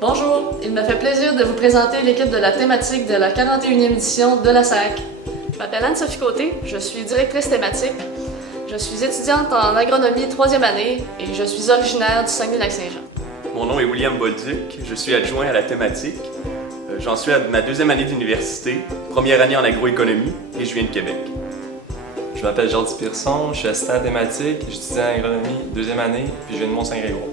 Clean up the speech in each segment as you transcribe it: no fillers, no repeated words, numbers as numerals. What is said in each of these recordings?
Bonjour, il me fait plaisir de vous présenter l'équipe de la thématique de la 41e édition de la SAAC. Je m'appelle Anne-Sophie Côté, je suis directrice thématique. Je suis étudiante en agronomie 3e année et je suis originaire du Saguenay-Lac-Saint-Jean. Mon nom est William Bolduc, je suis adjoint à la thématique. J'en suis à ma 2e année d'université, première année en agroéconomie et je viens de Québec. Je m'appelle Jordi Pearson, je suis assistant thématique, j'étudie en agronomie 2e année puis je viens de Mont-Saint-Grégoire.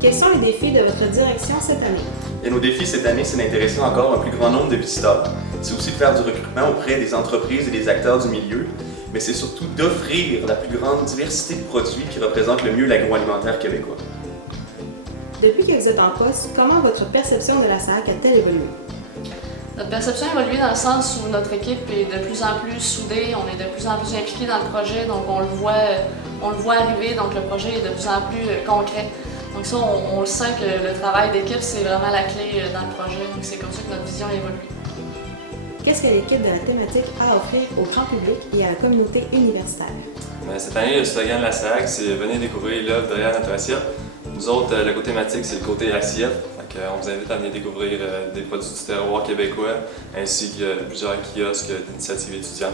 Quels sont les défis de votre direction cette année? Et nos défis cette année, c'est d'intéresser encore un plus grand nombre de visiteurs. C'est aussi de faire du recrutement auprès des entreprises et des acteurs du milieu, mais c'est surtout d'offrir la plus grande diversité de produits qui représentent le mieux l'agroalimentaire québécois. Depuis que vous êtes en poste, comment votre perception de la SAAC a-t-elle évolué? Notre perception a évolué dans le sens où notre équipe est de plus en plus soudée, on est de plus en plus impliqué dans le projet, donc on le voit arriver, donc le projet est de plus en plus concret. Donc ça, on le sent que le travail d'équipe, c'est vraiment la clé dans le projet, donc c'est comme ça que notre vision évolue. Qu'est-ce que l'équipe de la thématique a à offrir au grand public et à la communauté universitaire? Cette année, le slogan de la SAAC, c'est « Venez découvrir l'œuvre derrière notre assiette ». Nous autres, le côté thématique, c'est le côté assiette. On vous invite à venir découvrir des produits du terroir québécois, ainsi que plusieurs kiosques d'initiatives étudiantes.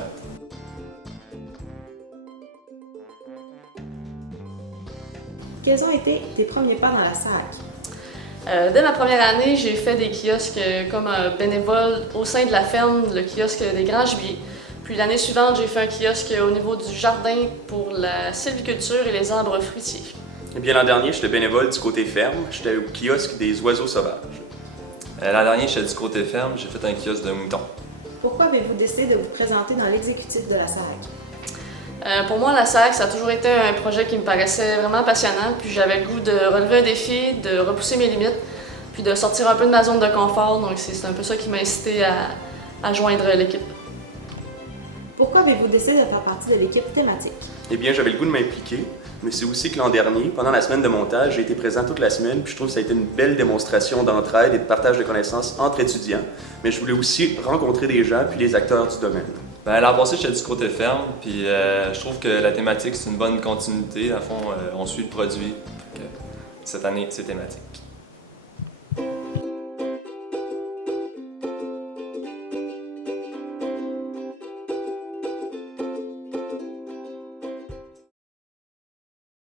Quels ont été tes premiers pas dans la SAAC? Dès ma première année, j'ai fait des kiosques comme bénévole au sein de la ferme, le kiosque des Grands Gibiers. Puis l'année suivante, j'ai fait un kiosque au niveau du jardin pour la sylviculture et les arbres fruitiers. Et bien l'an dernier, j'étais bénévole du côté ferme, j'étais au kiosque des oiseaux sauvages. L'an dernier, j'étais du côté ferme, j'ai fait un kiosque de moutons. Pourquoi avez-vous décidé de vous présenter dans l'exécutif de la SAAC? Pour moi, la SAAC, ça a toujours été un projet qui me paraissait vraiment passionnant, puis j'avais le goût de relever un défi, de repousser mes limites, puis de sortir un peu de ma zone de confort, donc c'est un peu ça qui m'a incité à joindre l'équipe. Pourquoi avez-vous décidé de faire partie de l'équipe thématique? Eh bien, j'avais le goût de m'impliquer, mais c'est aussi que l'an dernier, pendant la semaine de montage, j'ai été présent toute la semaine, puis je trouve que ça a été une belle démonstration d'entraide et de partage de connaissances entre étudiants, mais je voulais aussi rencontrer des gens puis les acteurs du domaine. L'an passé, j'étais du côté ferme, puis je trouve que la thématique, c'est une bonne continuité. À fond, on suit le produit. Cette année, c'est thématique.